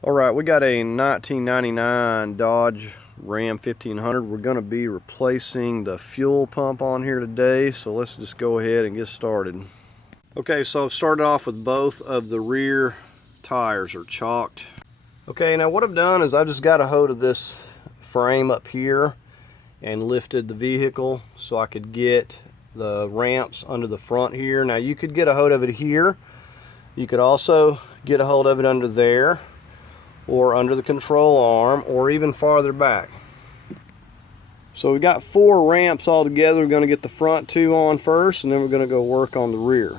All right, we got a 1999 Dodge Ram 1500. We're going to be replacing the fuel pump on here today, so let's just go ahead and get started. Okay, so I've started off with both of the rear tires are chalked. Okay, now what I've done is I just got a hold of this frame up here and lifted the vehicle so I could get the ramps under the front here. Now you could get a hold of it here. You could also get a hold of it under there, or under the control arm, or even farther back. So we got 4 ramps all together. We're going to get the front 2 on first, and then we're going to go work on the rear.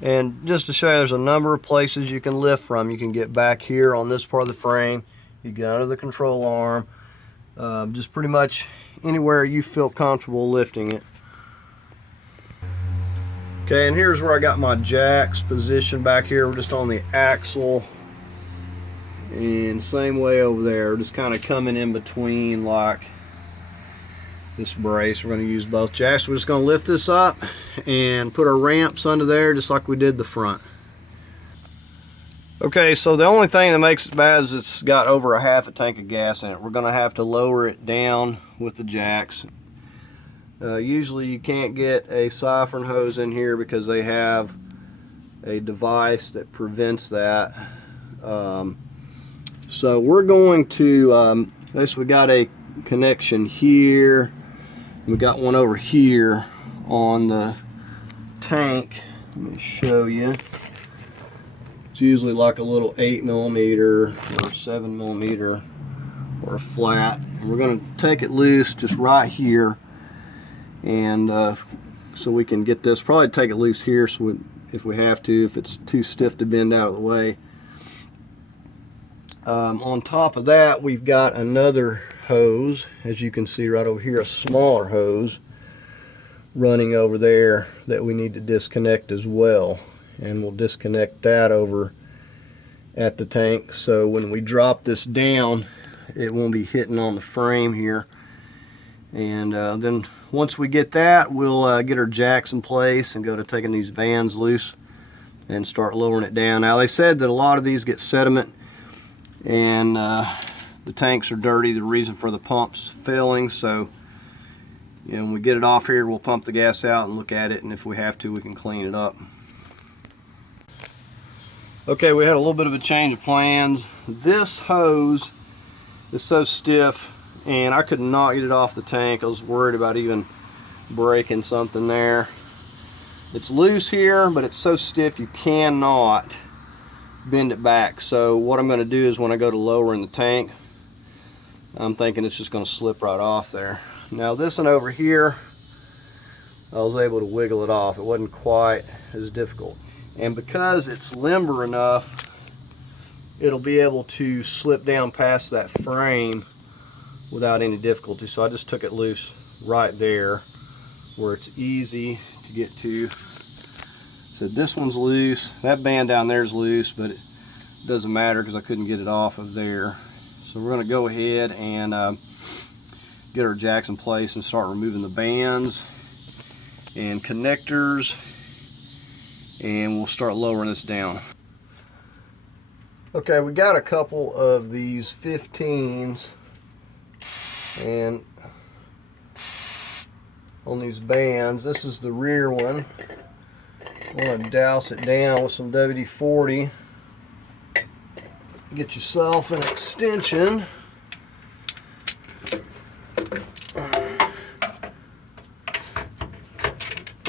And just to show you, there's a number of places you can lift from. You can get back here on this part of the frame, you get under the control arm, just pretty much anywhere you feel comfortable lifting it. Okay, and here's where I got my jacks positioned back here. We're just on the axle. And same way over there, just kind of coming in between like this brace. We're going to use both jacks. We're just going to lift this up and put our ramps under there just like we did the front. Okay, so the only thing that makes it bad is it's got over a half a tank of gas in it. We're going to have to lower it down with the jacks. Usually you can't get a siphon hose in here because they have a device that prevents that. So we're going to, we got a connection here. We got one over here on the tank. Let me show you. It's usually like a little 8mm or 7mm or a flat. And we're going to take it loose just right here, and so we can get this. Probably take it loose here, so if we have to, if it's too stiff to bend out of the way. On top of that, we've got another hose, as you can see right over here, a smaller hose running over there that we need to disconnect as well. And we'll disconnect that over at the tank, so when we drop this down, it won't be hitting on the frame here. And then once we get that, we'll get our jacks in place and go to taking these bands loose and start lowering it down. Now, they said that a lot of these get sediment and the tanks are dirty, the reason for the pumps failing. So when we get it off here, we'll pump the gas out and look at it, and if we have to, we can clean it up. Okay, we had a little bit of a change of plans. This hose is so stiff and I could not get it off the tank. I was worried about even breaking something there. It's loose here, but it's so stiff you cannot bend it back. So what I'm going to do is when I go to lower in the tank, I'm thinking it's just going to slip right off there. Now this one over here, I was able to wiggle it off. It wasn't quite as difficult, and because it's limber enough, it'll be able to slip down past that frame without any difficulty. So I just took it loose right there where it's easy to get to. So this one's loose, that band down there is loose, but it doesn't matter because I couldn't get it off of there. So we're going to go ahead and get our jacks in place and start removing the bands and connectors, and we'll start lowering this down. Okay, we got a couple of these 15s, and on these bands, this is the rear one. I'm going to douse it down with some WD-40. Get yourself an extension.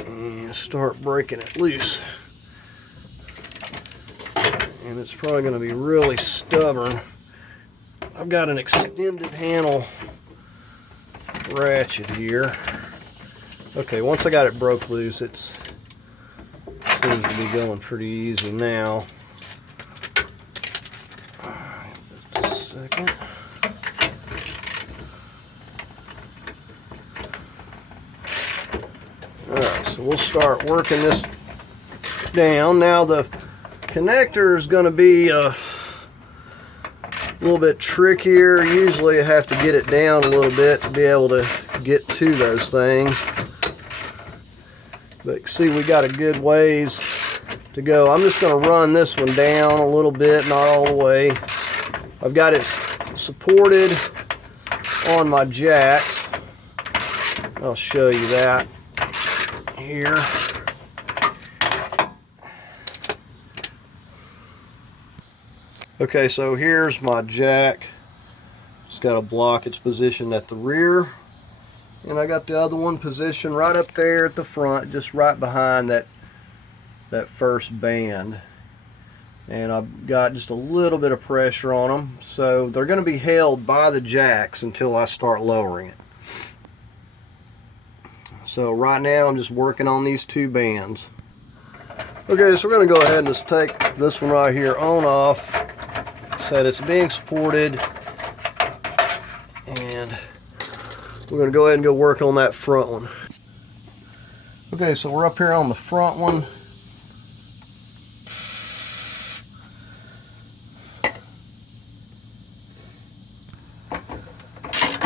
And start breaking it loose. And it's probably going to be really stubborn. I've got an extended handle ratchet here. Okay, once I got it broke loose, it seems to be going pretty easy now. Just a second. Alright, so we'll start working this down. Now the connector is going to be a little bit trickier. Usually I have to get it down a little bit to be able to get to those things. But see, we got a good ways to go. I'm just going to run this one down a little bit, not all the way. I've got it supported on my jacks. I'll show you that here. Okay, so here's my jack. It's got a block. It's positioned at the rear. And I got the other one positioned right up there at the front, just right behind that first band. And I've got just a little bit of pressure on them. So they're going to be held by the jacks until I start lowering it. So right now I'm just working on these two bands. Okay, so we're going to go ahead and just take this one right here on off. Said it's being supported. And we're going to go ahead and go work on that front one. Okay, so we're up here on the front one.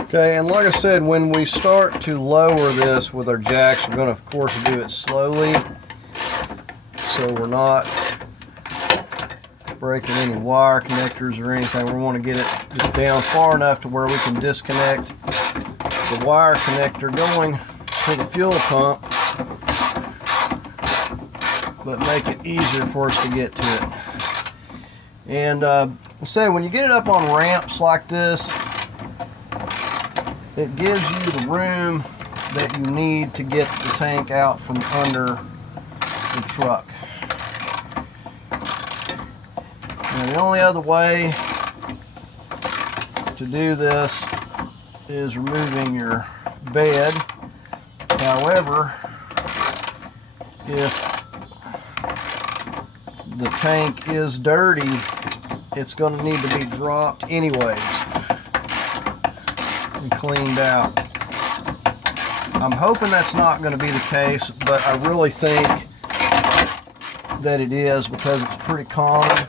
Okay, and like I said, when we start to lower this with our jacks, we're going to, of course, do it slowly, so we're not breaking any wire connectors or anything. We want to get it just down far enough to where we can disconnect the wire connector going to the fuel pump, but make it easier for us to get to it. And say when you get it up on ramps like this, it gives you the room that you need to get the tank out from under the truck. Now, the only other way to do this is removing your bed. However, if the tank is dirty, it's going to need to be dropped anyways and cleaned out. I'm hoping that's not going to be the case, but I really think that it is because it's pretty common.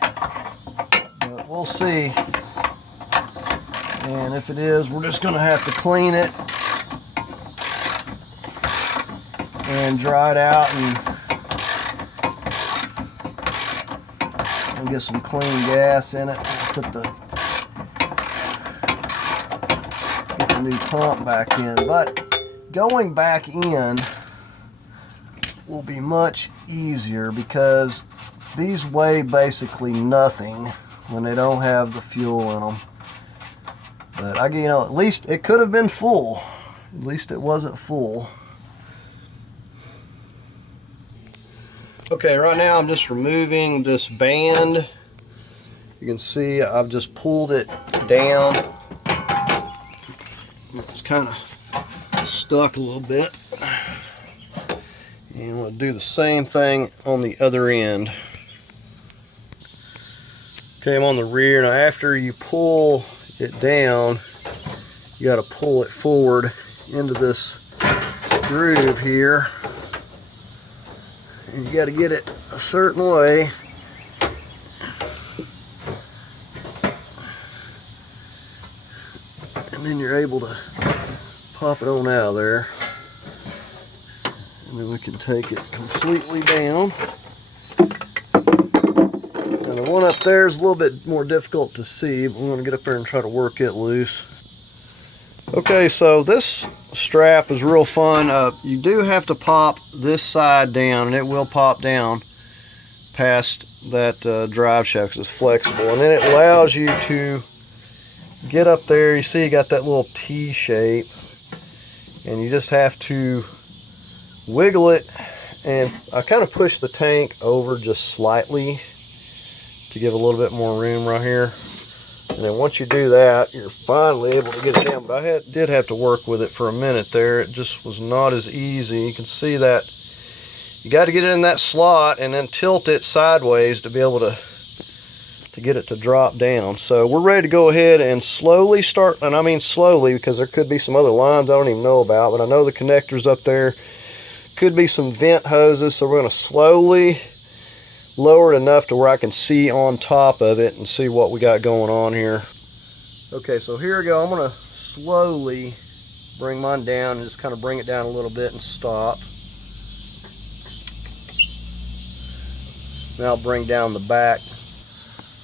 But we'll see. And if it is, we're just going to have to clean it and dry it out and get some clean gas in it. Put the new pump back in. But going back in will be much easier because these weigh basically nothing when they don't have the fuel in them. But at least it could have been full. At least it wasn't full. Okay, right now I'm just removing this band. You can see I've just pulled it down. It's kind of stuck a little bit. And we'll do the same thing on the other end. Okay, I'm on the rear. Now after you pull it down, you got to pull it forward into this groove here. And you got to get it a certain way. And then you're able to pop it on out of there. And then we can take it completely down. And the one up there is a little bit more difficult to see, but we're going to get up there and try to work it loose. Okay, so this strap is real fun. You do have to pop this side down, and it will pop down past that drive shaft because it's flexible. And then it allows you to get up there. You see you got that little T shape, and you just have to wiggle it. And I kind of push the tank over just slightly to give a little bit more room right here. And then once you do that, you're finally able to get it down. But I did have to work with it for a minute there. It just was not as easy. You can see that you got to get it in that slot and then tilt it sideways to be able to get it to drop down. So we're ready to go ahead and slowly start, and I mean slowly because there could be some other lines I don't even know about, but I know the connectors up there could be some vent hoses, so we're going to slowly lower it enough to where I can see on top of it and see what we got going on here. Okay, so here we go. I'm going to slowly bring mine down and just kind of bring it down a little bit and stop. Now I'll bring down the back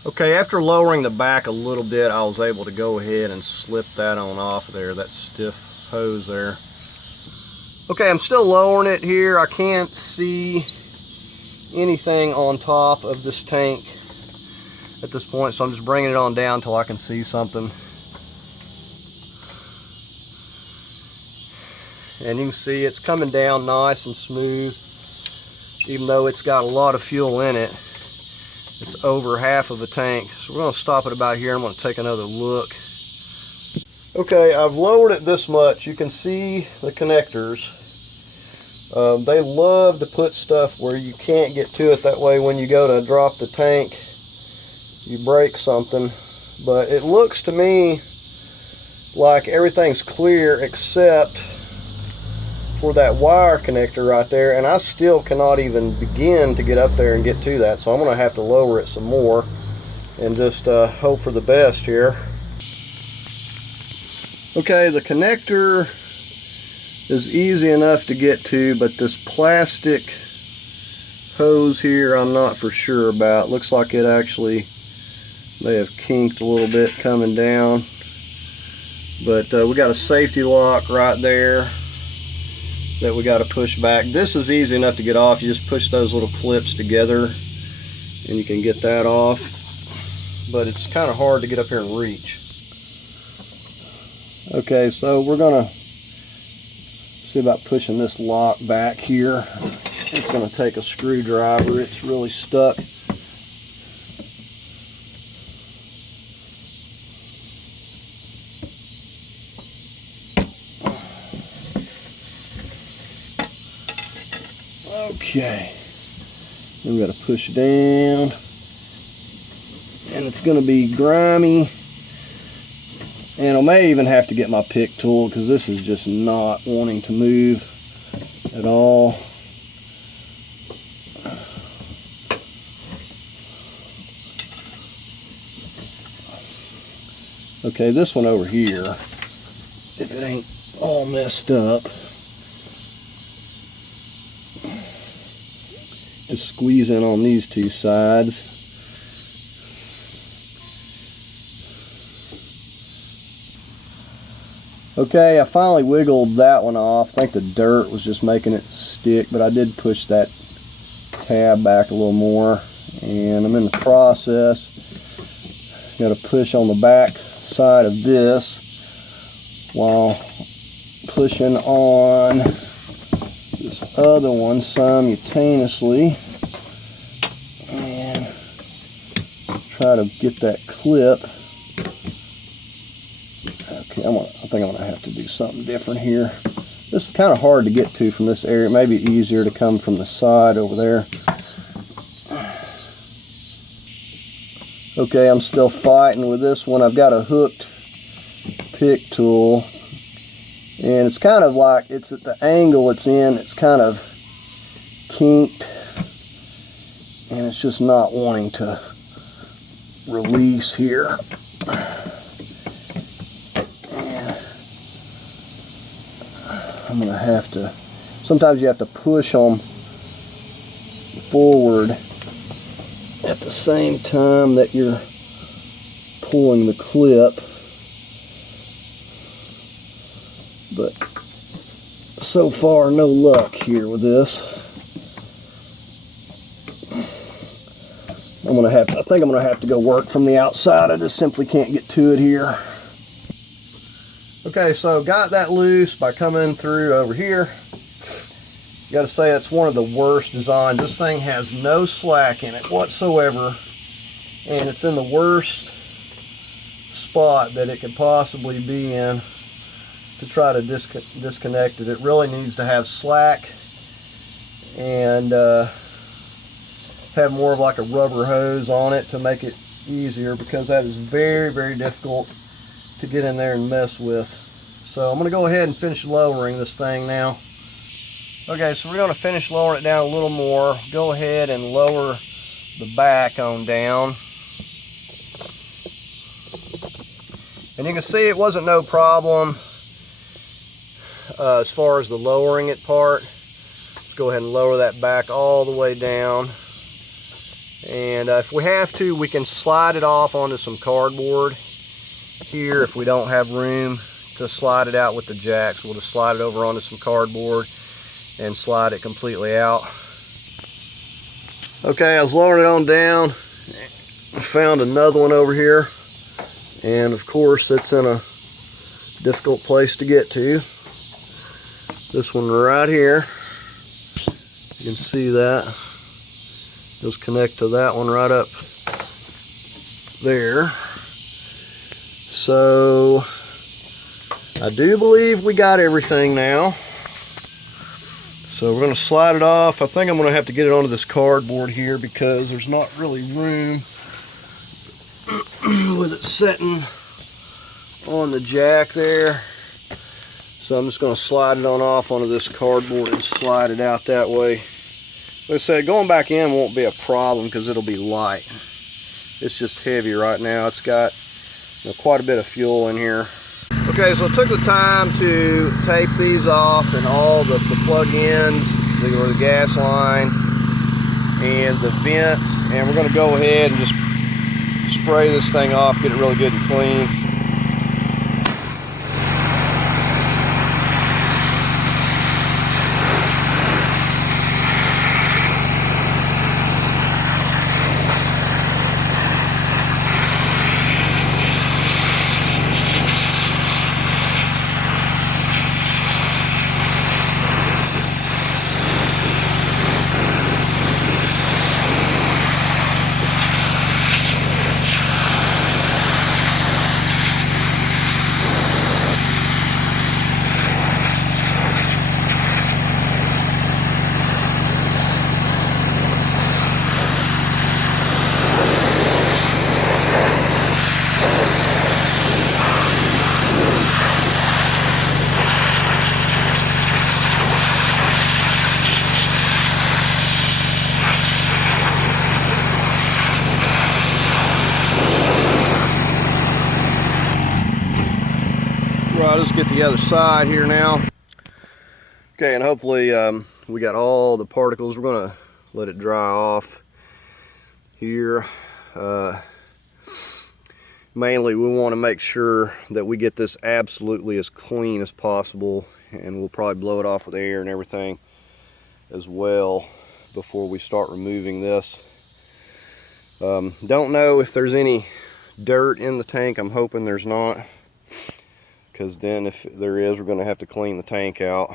Okay, after lowering the back a little bit, I was able to go ahead and slip that on off of there, that stiff hose there. Okay, I'm still lowering it here. I can't see anything on top of this tank at this point, so I'm just bringing it on down until I can see something. And you can see it's coming down nice and smooth. Even though it's got a lot of fuel in it, it's over half of the tank. So we're going to stop it about here. I'm going to take another look. Okay, I've lowered it this much. You can see the connectors. They love to put stuff where you can't get to it. That way when you go to drop the tank, you break something. But it looks to me like everything's clear except for that wire connector right there, and I still cannot even begin to get up there and get to that, so I'm going to have to lower it some more and just hope for the best here. Okay, the connector is easy enough to get to, but this plastic hose here I'm not for sure about. Looks like it actually may have kinked a little bit coming down, but we got a safety lock right there that we got to push back. This is easy enough to get off. You just push those little clips together and you can get that off, but it's kind of hard to get up here and reach. Okay, so we're gonna see about pushing this lock back here. It's gonna take a screwdriver. It's really stuck. Okay, then we got to push down, and it's going to be grimy, and I may even have to get my pick tool because this is just not wanting to move at all. Okay, this one over here, if it ain't all messed up, just squeeze in on these two sides. Okay, I finally wiggled that one off. I think the dirt was just making it stick, but I did push that tab back a little more, and I'm in the process. Got to push on the back side of this while pushing on this other one simultaneously, and try to get that clip. Okay, I think I'm gonna have to do something different here. This is kind of hard to get to from this area. It may be easier to come from the side over there. Okay, I'm still fighting with this one. I've got a hooked pick tool, and it's kind of like, it's at the angle it's in, it's kind of kinked, and it's just not wanting to release here. And I'm gonna have to, sometimes you have to push them forward at the same time that you're pulling the clip. But so far, no luck here with this. I think I'm gonna have to go work from the outside. I just simply can't get to it here. Okay, so got that loose by coming through over here. Got to say, it's one of the worst designs. This thing has no slack in it whatsoever, and it's in the worst spot that it could possibly be in to try to disconnect it. It really needs to have slack and have more of like a rubber hose on it to make it easier, because that is very, very difficult to get in there and mess with. So I'm going to go ahead and finish lowering this thing now. Okay, so we're going to finish lowering it down a little more. Go ahead and lower the back on down. And you can see it wasn't no problem as far as the lowering it part. Let's go ahead and lower that back all the way down. And if we have to, we can slide it off onto some cardboard here if we don't have room to slide it out with the jacks. We'll just slide it over onto some cardboard and slide it completely out. Okay, I was lowering it on down. I found another one over here, and of course it's in a difficult place to get to. This one right here, you can see that. Just connect to that one right up there. So I do believe we got everything now. So we're going to slide it off. I think I'm going to have to get it onto this cardboard here because there's not really room with it sitting on the jack there. So I'm just going to slide it on off onto this cardboard and slide it out that way. Like I said, going back in won't be a problem because it'll be light. It's just heavy right now. It's got, you know, quite a bit of fuel in here. Okay, so I took the time to tape these off and all the plug-ins, the gas line, and the vents, and we're going to go ahead and just spray this thing off, get it really good and clean. Right, let's get the other side here now. Okay, and hopefully we got all the particles. We're going to let it dry off here. Mainly we want to make sure that we get this absolutely as clean as possible, and we'll probably blow it off with air and everything as well before we start removing this. Don't know if there's any dirt in the tank. I'm hoping there's not, because then if there is, we're going to have to clean the tank out.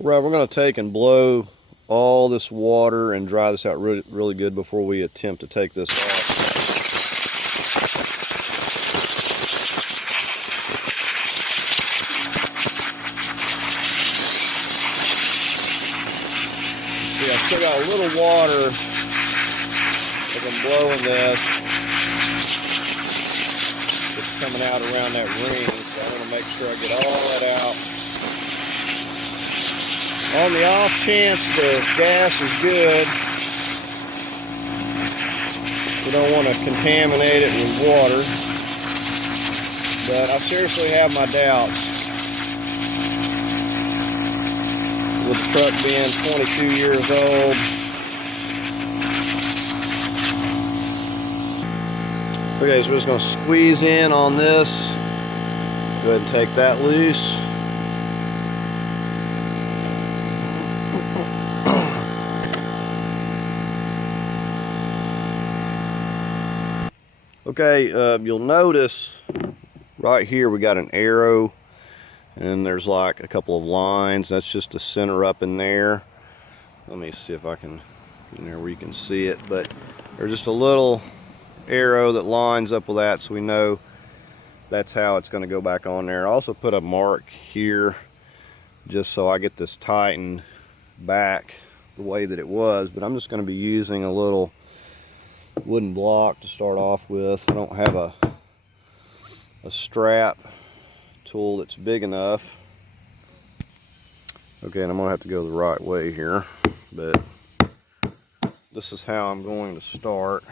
Right, we're going to take and blow all this water and dry this out really good before we attempt to take this off. See, I still got a little water as I'm blowing this. It's coming out around that ring, so I want to make sure I get all that out. On the off chance the gas is good, we don't want to contaminate it with water, but I seriously have my doubts. With the truck being 22 years old. Okay, so we're just going to squeeze in on this. Go ahead and take that loose. Okay, you'll notice right here we got an arrow, and there's like a couple of lines. That's just to center up in there. Let me see if I can get in there where you can see it, but there's just a little arrow that lines up with that, so we know that's how it's going to go back on there. I also put a mark here just so I get this tightened back the way that it was, but I'm just going to be using a little wooden block to start off with. I don't have a strap tool that's big enough. Okay, and I'm going to have to go the right way here, but this is how I'm going to start.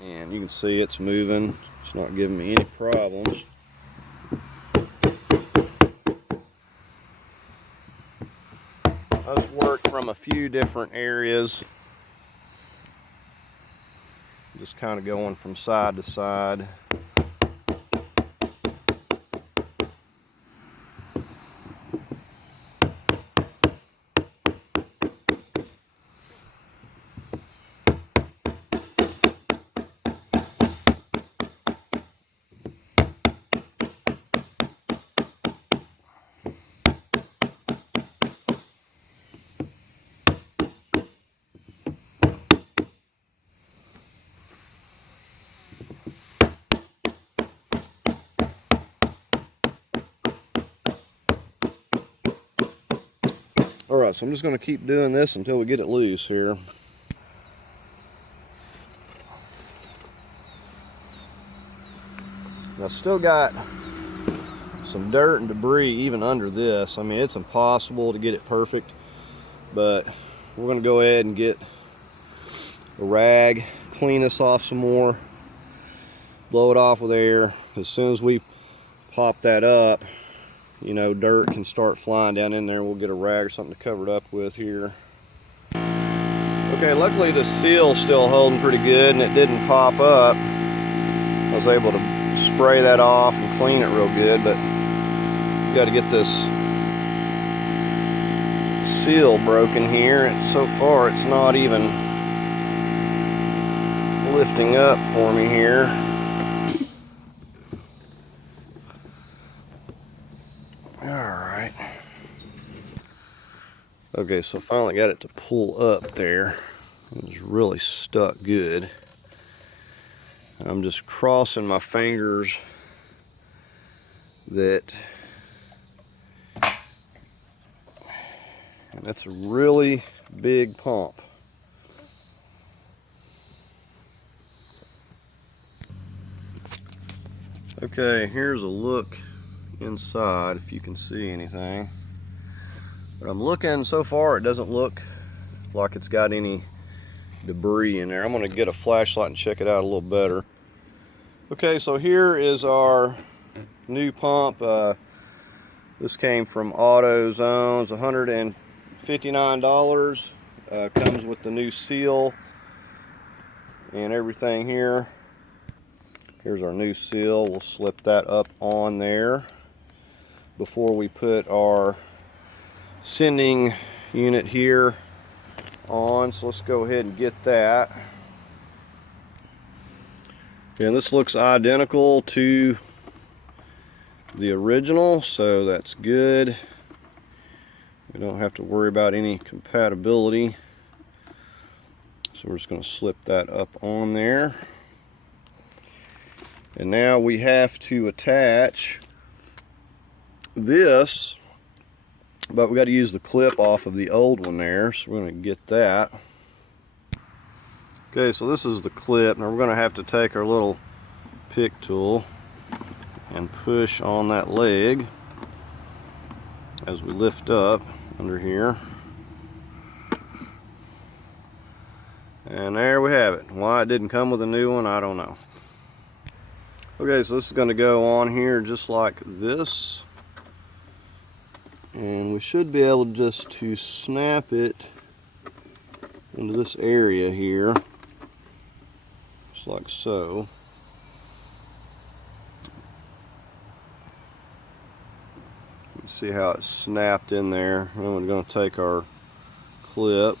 And you can see it's moving. It's not giving me any problems. from a few different areas. Just kind of going from side to side. Alright, so I'm just going to keep doing this until we get it loose here. I still got some dirt and debris even under this. I mean, it's impossible to get it perfect, but we're going to go ahead and get a rag, clean this off some more, blow it off with air. As soon as we pop that up, you know, dirt can start flying down in there. We'll get a rag or something to cover it up with here. Okay, luckily the seal's still holding pretty good and it didn't pop up. I was able to spray that off and clean it real good, but you got to get this seal broken here, and so far it's not even lifting up for me here. Alright. Okay, so finally got it to pull up there. It's really stuck good. I'm just crossing my fingers that, and that's a really big pump. Okay, here's a look inside if you can see anything. But I'm looking, so far it doesn't look like it's got any debris in there. I'm going to get a flashlight and check it out a little better. Okay, so here is our new pump. This came from AutoZone. It's $159. Comes with the new seal and everything here. Here's our new seal. We'll slip that up on there before we put our sending unit here on. So let's go ahead and get that. Okay, and this looks identical to the original, so that's good. We don't have to worry about any compatibility. So we're just going to slip that up on there. And now we have to attach this, but we got to use the clip off of the old one there, so we're going to get that. Okay, so this is the clip. Now we're going to have to take our little pick tool and push on that leg as we lift up under here. And there we have it. Why it didn't come with a new one, I don't know. Okay, so this is going to go on here just like this. And we should be able just to snap it into this area here. Just like so. You can see how it's snapped in there. And we're going to take our clip,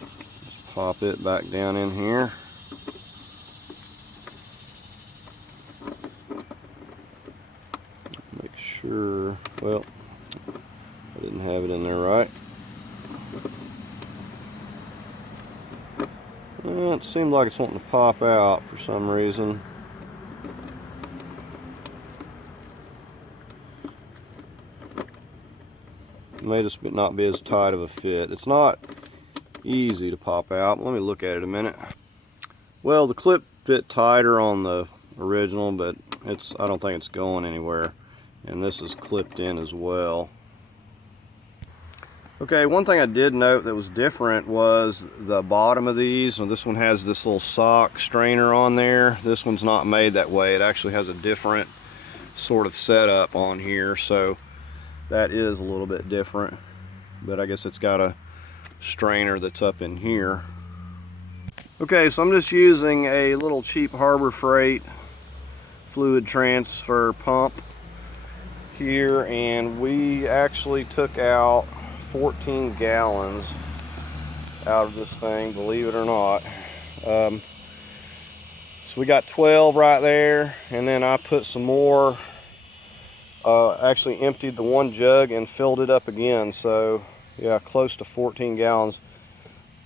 just pop it back down in here. Make sure, well, I didn't have it in there right. It seemed like it's wanting to pop out for some reason. It may just not be as tight of a fit. It's not easy to pop out. Let me look at it a minute. Well, the clip fit tighter on the original, but I don't think it's going anywhere. And this is clipped in as well. Okay, one thing I did note that was different was the bottom of these. Now, this one has this little sock strainer on there. This one's not made that way. It actually has a different sort of setup on here, so that is a little bit different. But I guess it's got a strainer that's up in here. Okay, so I'm just using a little cheap Harbor Freight fluid transfer pump here, and we actually took out 14 gallons out of this thing, believe it or not. So we got 12 right there, and then I put some more, actually emptied the one jug and filled it up again. So yeah, close to 14 gallons.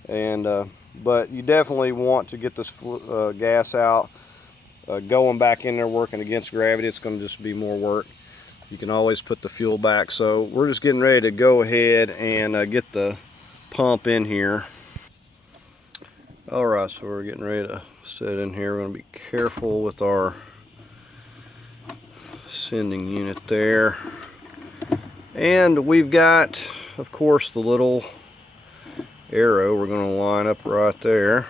And but you definitely want to get this gas out. Going back in there working against gravity, it's going to just be more work. You can always put the fuel back. So we're just getting ready to go ahead and get the pump in here. All right, so we're getting ready to set in here. We're going to be careful with our sending unit there. And we've got, of course, the little arrow we're going to line up right there.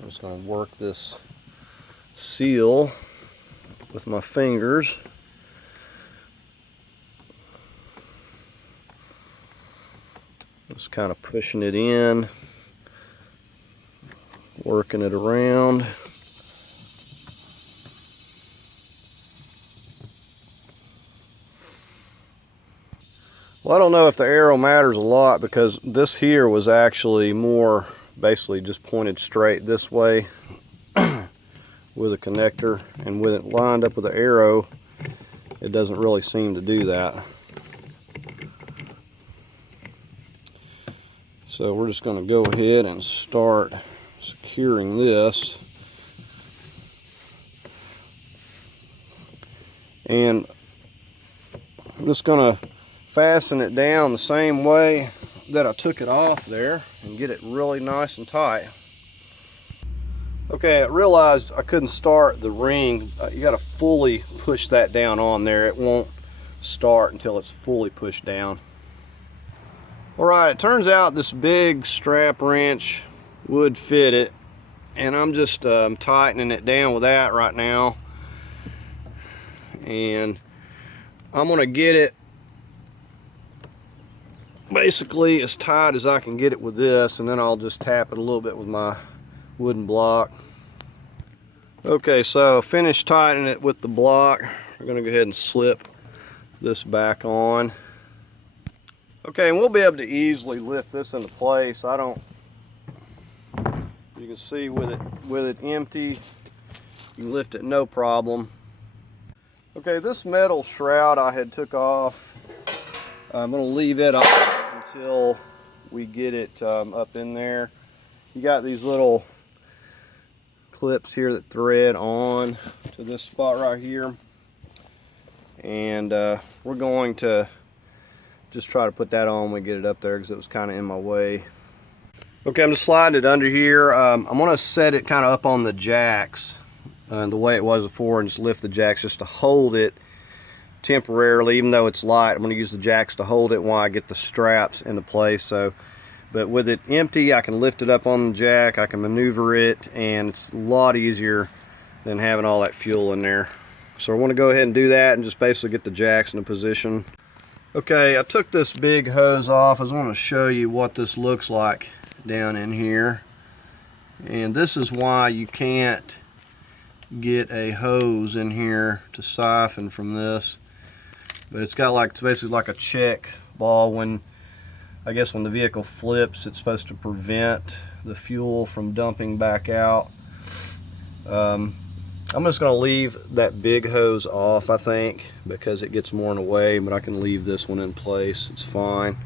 I'm just going to work this seal with my fingers. Just kind of pushing it in, working it around. Well, I don't know if the arrow matters a lot, because this here was actually more basically just pointed straight this way with a connector, and with it lined up with the arrow, it doesn't really seem to do that. So we're just going to go ahead and start securing this. And I'm just going to fasten it down the same way that I took it off there and get it really nice and tight. Okay, I realized I couldn't start the ring. You got to fully push that down on there. It won't start until it's fully pushed down. Alright, it turns out this big strap wrench would fit it, and I'm just tightening it down with that right now. And I'm going to get it basically as tight as I can get it with this, and then I'll just tap it a little bit with my wooden block. Okay, so finished tightening it with the block. We're going to go ahead and slip this back on. Okay, and we'll be able to easily lift this into place. You can see with it empty, you can lift it no problem. Okay, this metal shroud I had took off. I'm going to leave it off until we get it up in there. You got these little clips here that thread on to this spot right here, and we're going to just try to put that on when we get it up there, because it was kind of in my way. Okay, I'm just sliding it under here. I'm going to set it kind of up on the jacks the way it was before, and just lift the jacks just to hold it temporarily. Even though it's light, I'm going to use the jacks to hold it while I get the straps into place. So, but with it empty, I can lift it up on the jack, I can maneuver it, and it's a lot easier than having all that fuel in there. So I want to go ahead and do that and just basically get the jacks in a position. Okay, I took this big hose off. I just want to show you what this looks like down in here. And this is why you can't get a hose in here to siphon from this. But it's got it's basically like a check ball. When I guess when the vehicle flips, it's supposed to prevent the fuel from dumping back out. I'm just going to leave that big hose off, I think, because it gets more in the way, but I can leave this one in place. It's fine.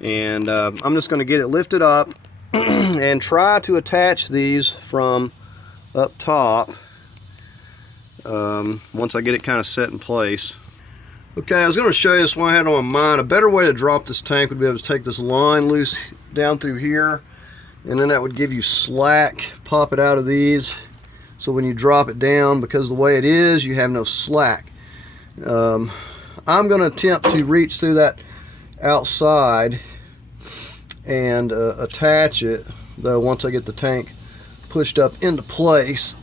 And I'm just going to get it lifted up and try to attach these from up top once I get it kind of set in place. Okay, I was going to show you this one I had on my mind. A better way to drop this tank would be able to take this line loose down through here, and then that would give you slack. Pop it out of these. So when you drop it down, because the way it is, you have no slack. I'm going to attempt to reach through that outside and attach it, though once I get the tank pushed up into place.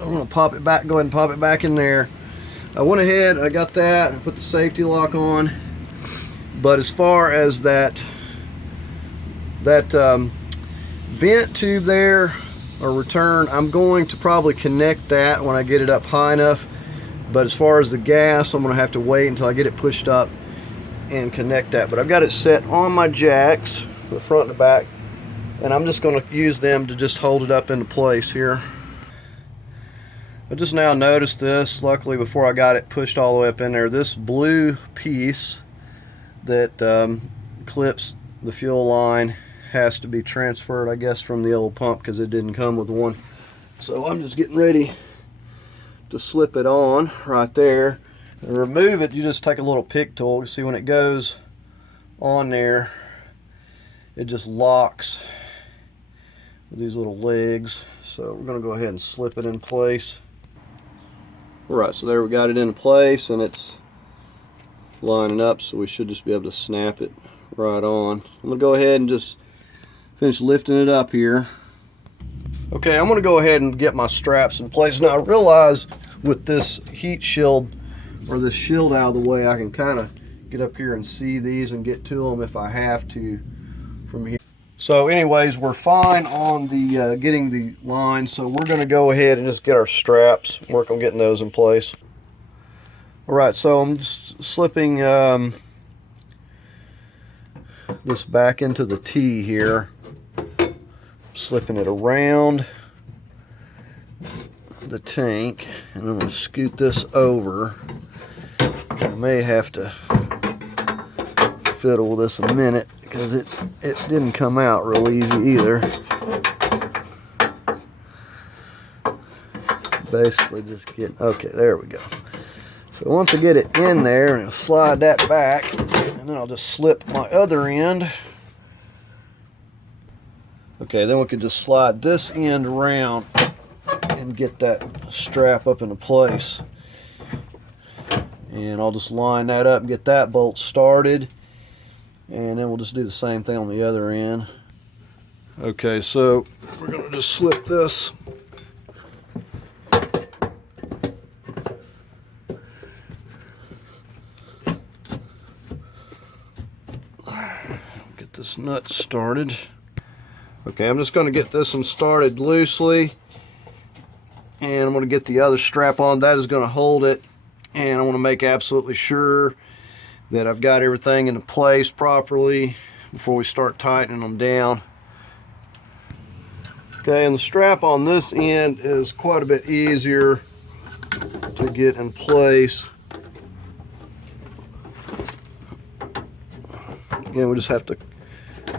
I'm going to pop it back, go ahead and pop it back in there. I went ahead, I got that, and put the safety lock on. But as far as that vent tube there, or return, I'm going to probably connect that when I get it up high enough. But as far as the gas, I'm going to have to wait until I get it pushed up and connect that. But I've got it set on my jacks, the front and the back, and I'm just going to use them to just hold it up into place here. I just now noticed this, luckily before I got it pushed all the way up in there, this blue piece that clips the fuel line has to be transferred, I guess, from the old pump because it didn't come with one. So I'm just getting ready to slip it on right there. And remove it, you just take a little pick tool. You see when it goes on there, it just locks with these little legs. So we're going to go ahead and slip it in place. Alright, so there we got it in place and it's lining up, so we should just be able to snap it right on. I'm going to go ahead and just finish lifting it up here. Okay, I'm going to go ahead and get my straps in place. Now I realize with this heat shield, or this shield out of the way, I can kind of get up here and see these and get to them if I have to from here. So anyways, we're fine on the getting the line, so we're going to go ahead and just get our straps, work on getting those in place. Alright, so I'm just slipping this back into the T here, slipping it around the tank, and I'm going to scoot this over. I may have to fiddle with this a minute because it didn't come out real easy either. Basically just get, okay, there we go. So once I get it in there, and I'll slide that back, and then I'll just slip my other end. Okay, then we could just slide this end around and get that strap up into place. And I'll just line that up and get that bolt started, and then we'll just do the same thing on the other end. Okay, so we're going to just slip this this nut started. Okay, I'm just going to get this one started loosely, and I'm going to get the other strap on. That is going to hold it, and I want to make absolutely sure that I've got everything into place properly before we start tightening them down. Okay, and the strap on this end is quite a bit easier to get in place. Again, we just have to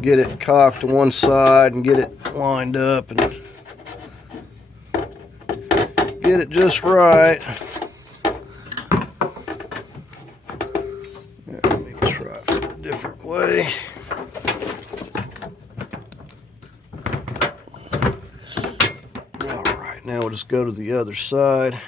get it cocked to one side and get it lined up and get it just right. Let me try it a different way. Alright, now we'll just go to the other side.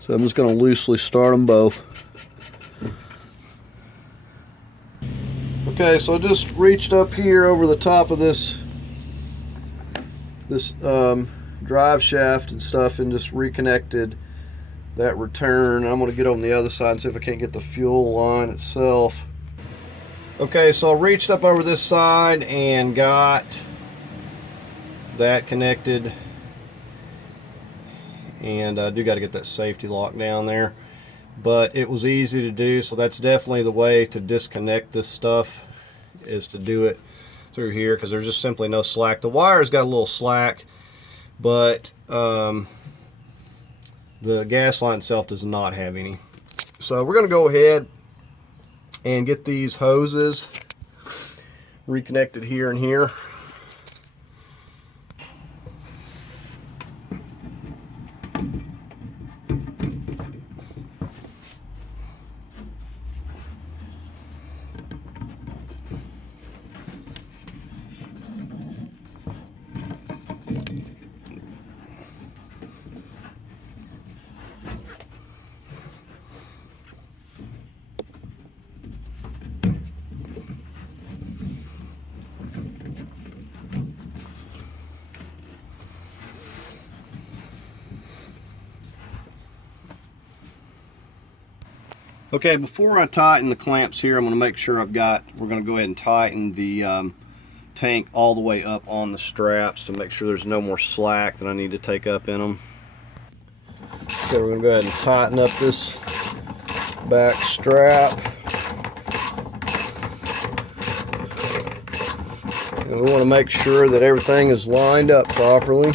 So I'm just going to loosely start them both. Okay, so I just reached up here over the top of this drive shaft and stuff and just reconnected that return. I'm going to get on the other side and see if I can't get the fuel line itself. Okay, so I reached up over this side and got that connected. And I do got to get that safety lock down there, but it was easy to do, so that's definitely the way to disconnect this stuff, is to do it through here, because there's just simply no slack. The wire's got a little slack, but the gas line itself does not have any. So we're going to go ahead and get these hoses reconnected here and here. Okay, before I tighten the clamps here, I'm going to make sure we're going to go ahead and tighten the tank all the way up on the straps to make sure there's no more slack that I need to take up in them. Okay, we're going to go ahead and tighten up this back strap. And we want to make sure that everything is lined up properly.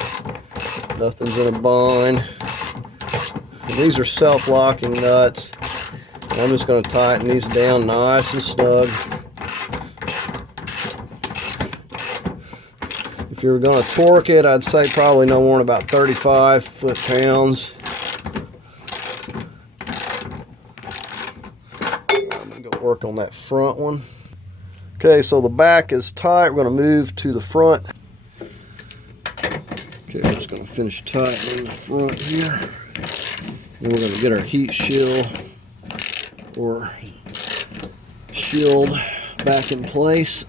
Nothing's in a bind. And these are self-locking nuts. And I'm just going to tighten these down nice and snug. If you're going to torque it, I'd say probably no more than about 35 foot-pounds. I'm going to go work on that front one. Okay, so the back is tight. We're going to move to the front. Okay, we're just going to finish tightening the front here. And we're going to get our heat shield or shield back in place.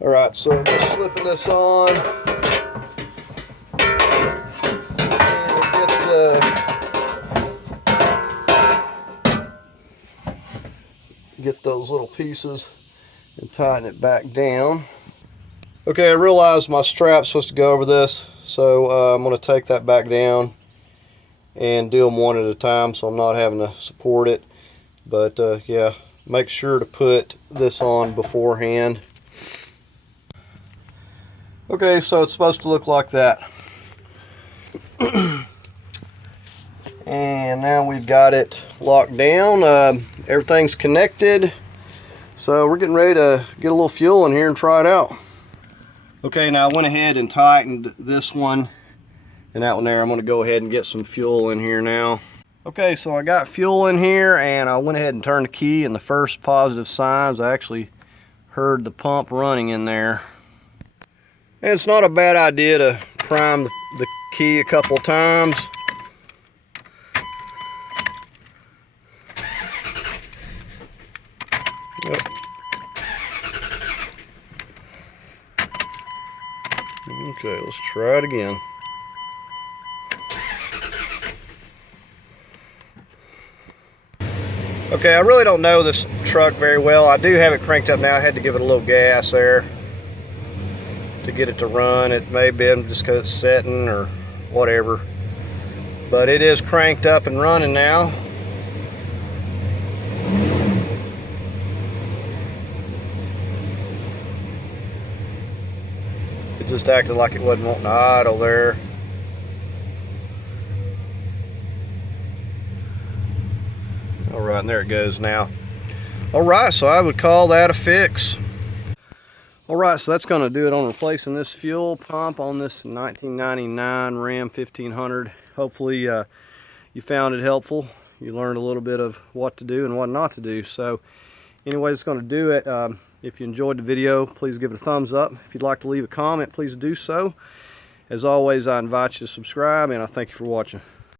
All right, so just slipping this on. Get those little pieces and tighten it back down. Okay, I realized my strap's supposed to go over this, so I'm going to take that back down and do them one at a time so I'm not having to support it. But yeah, make sure to put this on beforehand. Okay, so it's supposed to look like that. And now we've got it locked down. Everything's connected. So we're getting ready to get a little fuel in here and try it out. Okay, now I went ahead and tightened this one and that one there. I'm going to go ahead and get some fuel in here now. Okay, so I got fuel in here and I went ahead and turned the key, and the first positive signs, I actually heard the pump running in there. And it's not a bad idea to prime the key a couple times. Yep. Okay, let's try it again. Okay, I really don't know this truck very well. I do have it cranked up now. I had to give it a little gas there to get it to run. It may have been just because it's setting or whatever. But it is cranked up and running now. It just acted like it wasn't wanting to idle there. Alright, and there it goes now. Alright, so I would call that a fix. Alright, so that's going to do it on replacing this fuel pump on this 1999 Ram 1500. Hopefully you found it helpful. You learned a little bit of what to do and what not to do. So anyway, it's going to do it. If you enjoyed the video, please give it a thumbs up. If you'd like to leave a comment, please do so. As always, I invite you to subscribe, and I thank you for watching.